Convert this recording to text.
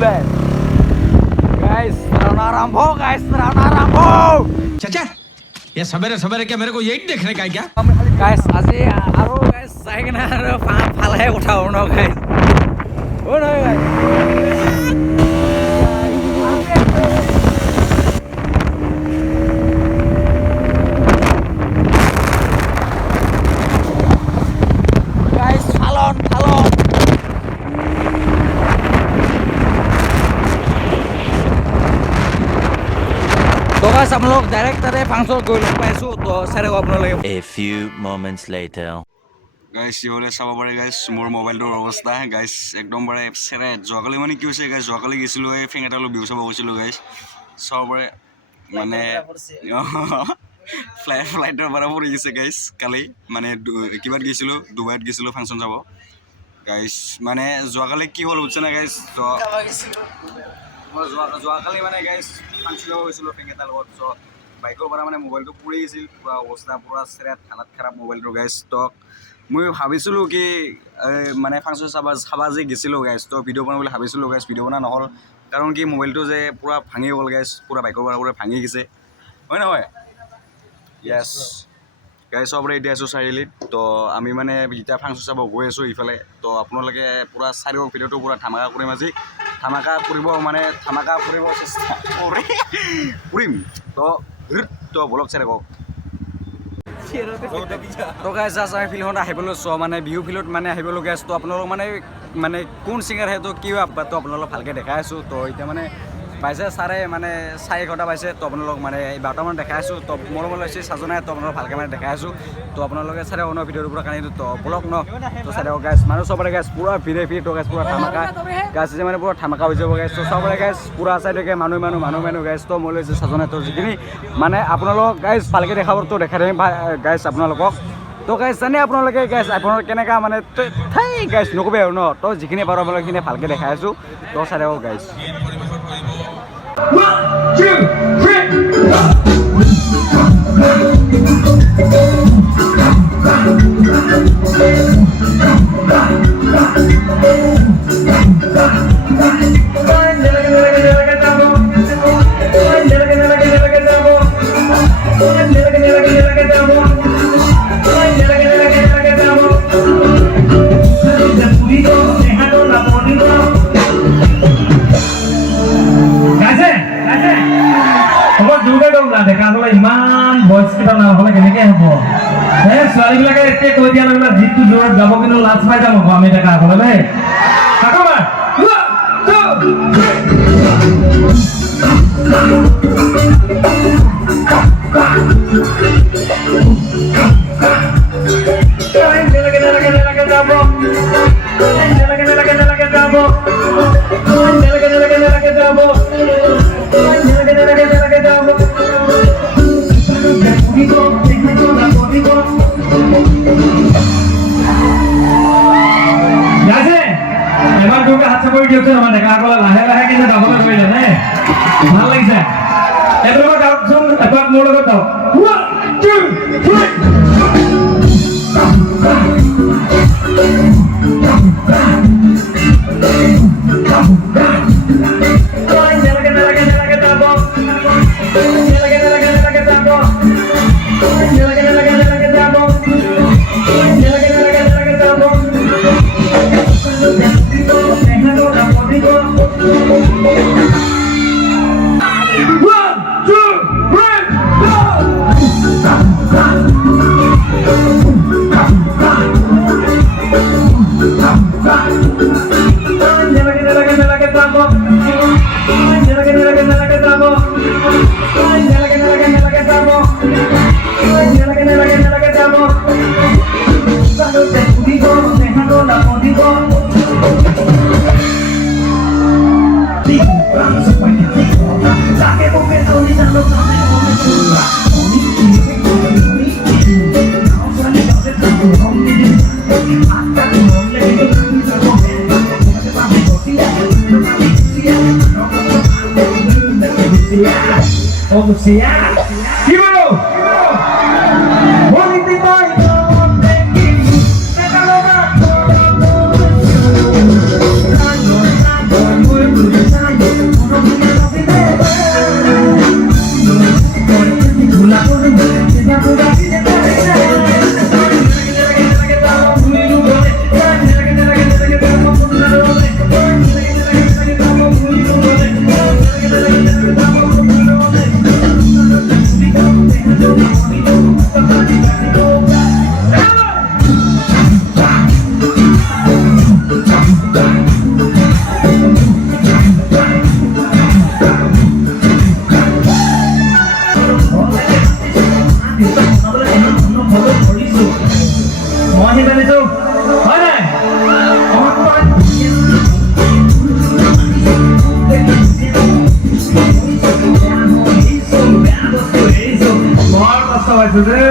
guys, Rana Rambo, guys, Rana Rambo. चाचा ये सवेरे सवेरे क्या मेरे को यही देखने का है क्या Guys, আজি আৰু guys চাই কিনে আৰু ফালে উঠাও ন guys. অ ন guys. Guys, falon. तो गाइस हम लोग डायरेक्ट तरह फंक्शन गई लग पाइছো तो सारे को अपना लगे A few moments later. গাইছ ইবলে চাব পাৰে গাইছ মোৰ মোবাইলটোৰ অৱস্থা গাইছ একদম bare সেৰে জগালি মানে কি হৈছে গাইছ জগালি গিছিলো এই ফিংগাটালো ভিউ চাব গৈছিলো গাইছ চাব পাৰে মানে ফ্লাইটৰ পৰা পৰি গৈছে গাইছ কালি মানে কিবাত গিছিলো দুবাইত গিছিলো ফাংচন চাব গাইছ মানে জগালি কি হ'ল বুজিছ না গাইছ তো যোৱাকালি মানে গাইছ ফাংচন চাব গৈছিলো ফিংগাটাৰ লগত তো বাইকৰ পৰা মানে মোবাইলটো পৰি গৈছিল পুৰা অৱস্থা পুৰা সেৰে হালত খাৰাপ মোবাইলটো গাইছ তো মই ভাবিছিলোঁ কি মানে ফাংচন চাবা যে গেছিলোঁ গাইছ তো ভিডিঅ' বনাম বুলি ভাবিছিলোঁ গাইছ ভিডিঅ' বনা নহ'ল কাৰণ কি মোবাইলটো যে পূৰা ভাঙি গ'ল গাইছ পূৰা বাইকৰ পৰা পূৰা ভাঙি গৈছে হয় নহয় য়েছ গাইছ চবৰে এতিয়া আছোঁ চাৰিআলিত তো আমি মানে যেতিয়া ফাংচন চাব গৈ আছোঁ ইফালে তো আপোনালোকে পূৰা চাৰিও ভিডিঅ'টো পূৰা ধামাকা কৰিম আজি ধামাকা কৰিব চেষ্টা কৰিম তো ব্লগ চাই থাকক তো গাইছ আমি ফিল্ডখনত আহিবলৈ চোৱা মানে বিহু ফিল্ডত মানে আহিবলৈ গাইছ তো আপোনালোক মানে কোন ছিংগাৰ আহে তো কি তো আপোনালোক ভালকৈ দেখাই আছোঁ তো এতিয়া মানে পাইছে চাৰে মানে 4:30 পাইছে তো আপোনালোক মানে 12টামান দেখাই আছোঁ তো মোৰ মনত হৈছে চাজনাই তো আপোনালোক ভালকৈ মানে দেখাই আছোঁ তো আপোনালোকে চাৰে অন্য ভিডিঅ'ৰ পৰা কানি তো ব্লগ ন তো চাৰে গাইছ মানুহ চবৰে গাইছ পূৰা ভিৰে তো গাইছ পূৰা ধামাকা গাইছ যে মানে পূৰা ধামাকা হৈ যাব গাইছ তো চবৰে গাইছ পূৰা চাই থাকে মানুহ গাইছ তো মই লৈছোঁ চাজনাই তো যিখিনি মানে আপোনালোক গাইছ ভালকৈ দেখাবতো দেখাই দিম গাইছ আপোনালোকক তো গাইছ জানে আপোনালোকে গাইছ আপোনালোক কেনেকুৱা মানে ঠাই গাইছ নক'বে আৰু ন তো যিখিনি পাৰোঁ আপোনালোক সেইখিনি ভালকৈ দেখাই আছোঁ তো চাই থাকক গাইছ ইমান ভইচ কেইটা নহ'লে কেনেকৈ হ'ব ছোৱালীবিলাকে এতিয়া কৈ দিয়া লগে জিতটো জোৰত গাব কিন্তু লাজ পাই যাম আকৌ আমি ডেকা হ'লে দেই এবাৰ তোকে হাত চাপৰি দিয়কচোন আমাৰ ডেকাসকলে লাহে লাহে কিন্তু গাবলৈ ধৰিলে নে ভাল লাগিছে এবাৰ গাওকচোন এবাৰ মোৰ লগত গাওক 我不是呀，一路，我一定会。 Hãy subscribe cho kênh Ghiền Mì Gõ để không bỏ lỡ আছে যে